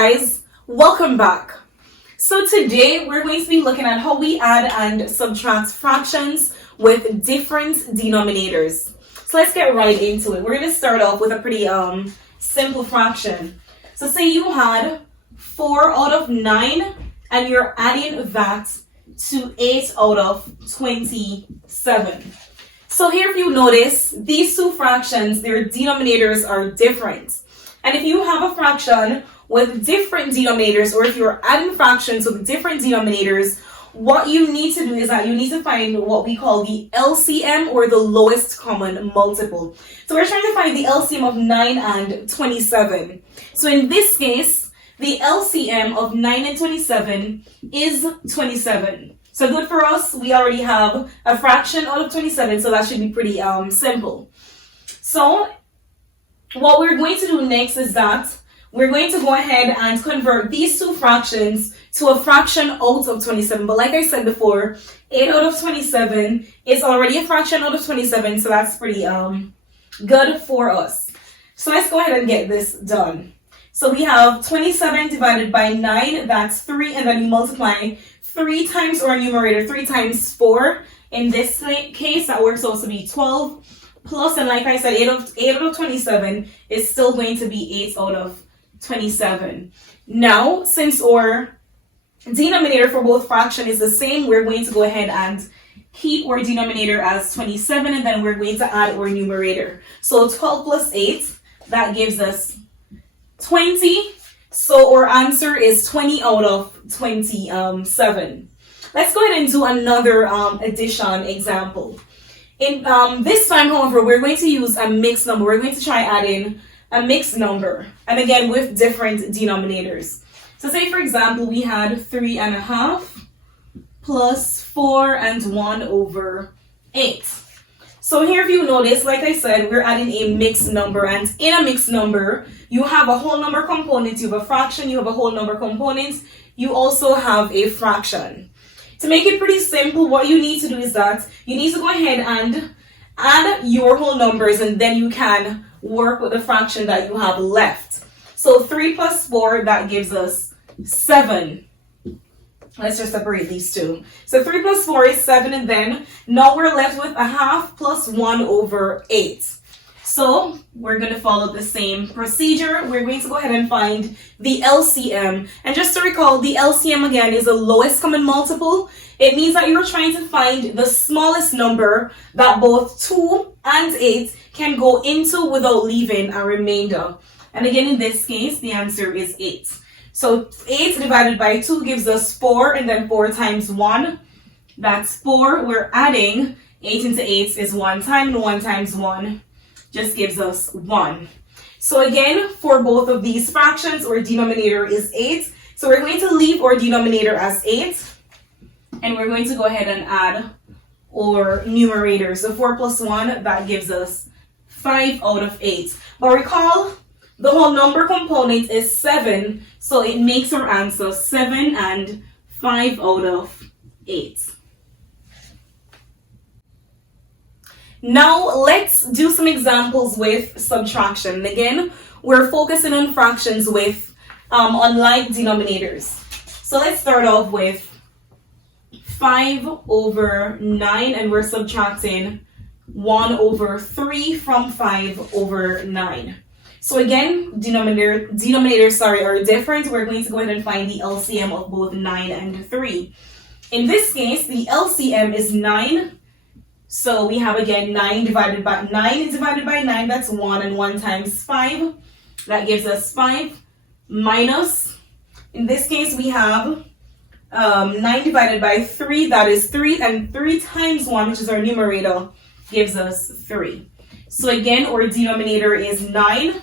guys, welcome back. So today we're going to be looking at how we add and subtract fractions with different denominators. So let's get right into it. We're going to start off with a pretty simple fraction. So say you had 4 out of 9 and you're adding that to 8 out of 27. So here if you notice, these two fractions, their denominators are different. And if you have a fraction with different denominators, or if you're adding fractions with different denominators, what you need to do is that you need to find what we call the LCM, or the lowest common multiple. So we're trying to find the LCM of 9 and 27. So in this case, the LCM of 9 and 27 is 27. So good for us. We already have a fraction out of 27, so that should be pretty simple. So what we're going to do next is that we're going to go ahead and convert these two fractions to a fraction out of 27. But like I said before, 8 out of 27 is already a fraction out of 27, so that's pretty good for us. So let's go ahead and get this done. So we have 27 divided by 9, that's 3, and then we multiply 3 times our numerator, 3 times 4. In this case, that works out to be 12. Plus, and like I said, 8 out of 27 is still going to be 8 out of 27. Now, since our denominator for both fraction is the same, we're going to go ahead and keep our denominator as 27, and then we're going to add our numerator. So 12 plus 8, that gives us 20. So our answer is 20 out of 27. Let's go ahead and do another addition example. In this time, however, we're going to use a mixed number. We're going to try adding a mixed number, and again with different denominators. So say for example we had 3.5 plus 4 and 1 over 8. So here if you notice, like I said, we're adding a mixed number, and in a mixed number you have a whole number component, you have a fraction, you have a whole number component, you also have a fraction. To make it pretty simple, what you need to do is that you need to go ahead and add your whole numbers, and then you can work with the fraction that you have left. So 3 plus 4, that gives us 7. Let's just separate these two. So 3 plus 4 is 7, and then now we're left with a half plus 1 over 8. So we're going to follow the same procedure. We're going to go ahead and find the LCM. And just to recall, the LCM again is the lowest common multiple. It means that you're trying to find the smallest number that both 2 and 8 can go into without leaving a remainder. And again, in this case, the answer is 8. So 8 divided by 2 gives us 4, and then 4 times 1, that's 4. We're adding 8 into 8 is 1 time, and 1 times 1 just gives us 1. So again, for both of these fractions, our denominator is 8. So we're going to leave our denominator as 8, and we're going to go ahead and add our numerator. So 4 plus 1, that gives us 5 out of 8. But recall, the whole number component is 7, so it makes our answer 7 and 5 out of 8. Now let's do some examples with subtraction. Again, we're focusing on fractions with unlike denominators. So let's start off with 5 over 9, and we're subtracting 1 over 3 from 5 over 9. So again, denominators are different. We're going to go ahead and find the LCM of both 9 and 3. In this case, the LCM is 9. So we have again 9 divided by 9, that's 1, and 1 times 5, that gives us 5, minus, in this case we have 9 divided by 3, that is 3, and 3 times 1, which is our numerator, gives us 3. So again, our denominator is 9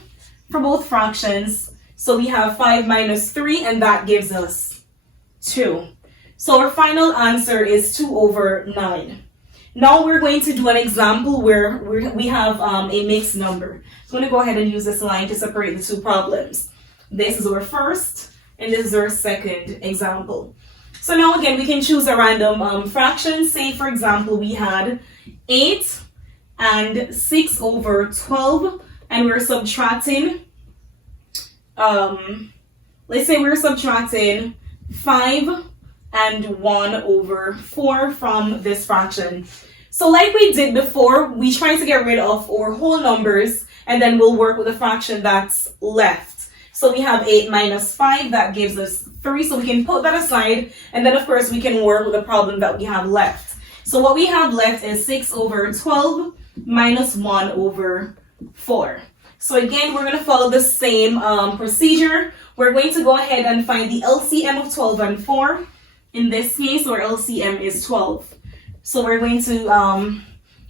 for both fractions. So we have 5 minus 3, and that gives us 2. So our final answer is 2 over 9. Now we're going to do an example where we have a mixed number. So I'm going to go ahead and use this line to separate the two problems. This is our first, and this is our second example. So now again, we can choose a random fraction. Say for example, we had 8 and 6 over 12, and we're subtracting let's say we're subtracting 5 and 1 over 4 from this fraction. So like we did before, we try to get rid of our whole numbers, and then we'll work with the fraction that's left. So we have 8 minus 5, that gives us 3, so we can put that aside, and then of course we can work with the problem that we have left. So what we have left is 6 over 12 minus 1 over 4. So again, we're going to follow the same procedure. We're going to go ahead and find the LCM of 12 and 4. In this case, our LCM is 12. So we're going to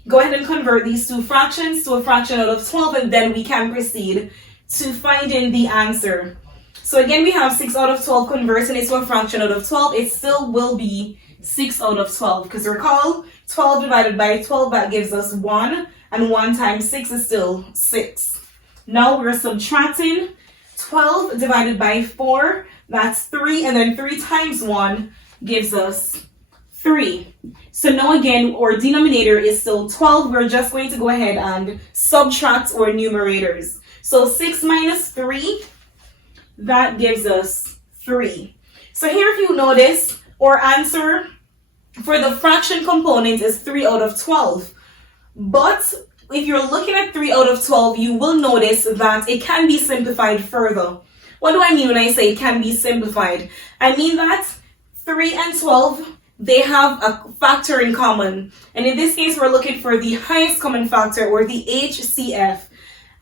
go ahead and convert these two fractions to a fraction out of 12, and then we can proceed to finding the answer. So again, we have 6 out of 12 converting it to a fraction out of 12. It still will be 6 out of 12, because recall, 12 divided by 12, that gives us 1, and 1 times 6 is still 6. Now we're subtracting 12 divided by 4, that's 3, and then 3 times 1 gives us 3. So now again, our denominator is still 12. We're just going to go ahead and subtract our numerators. So 6 minus 3, that gives us 3. So here, if you notice, our answer for the fraction component is 3 out of 12. But if you're looking at 3 out of 12, you will notice that it can be simplified further. What do I mean when I say it can be simplified? I mean that 3 and 12, they have a factor in common. And in this case, we're looking for the highest common factor, or the HCF.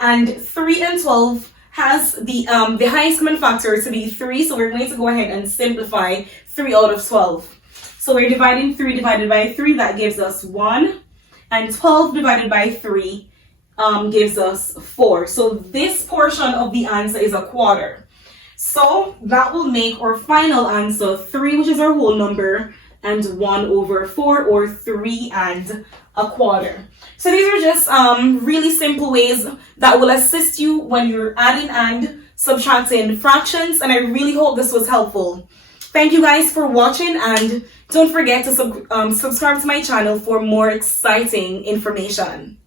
And 3 and 12 has the highest common factor to be 3. So we're going to go ahead and simplify 3 out of 12. So we're dividing 3 divided by 3, that gives us 1. And 12 divided by 3 gives us 4. So this portion of the answer is a quarter. So that will make our final answer 3, which is our whole number, and 1 over 4, or 3 and a quarter. So these are just really simple ways that will assist you when you're adding and subtracting fractions, and I really hope this was helpful. Thank you guys for watching, and don't forget to subscribe to my channel for more exciting information.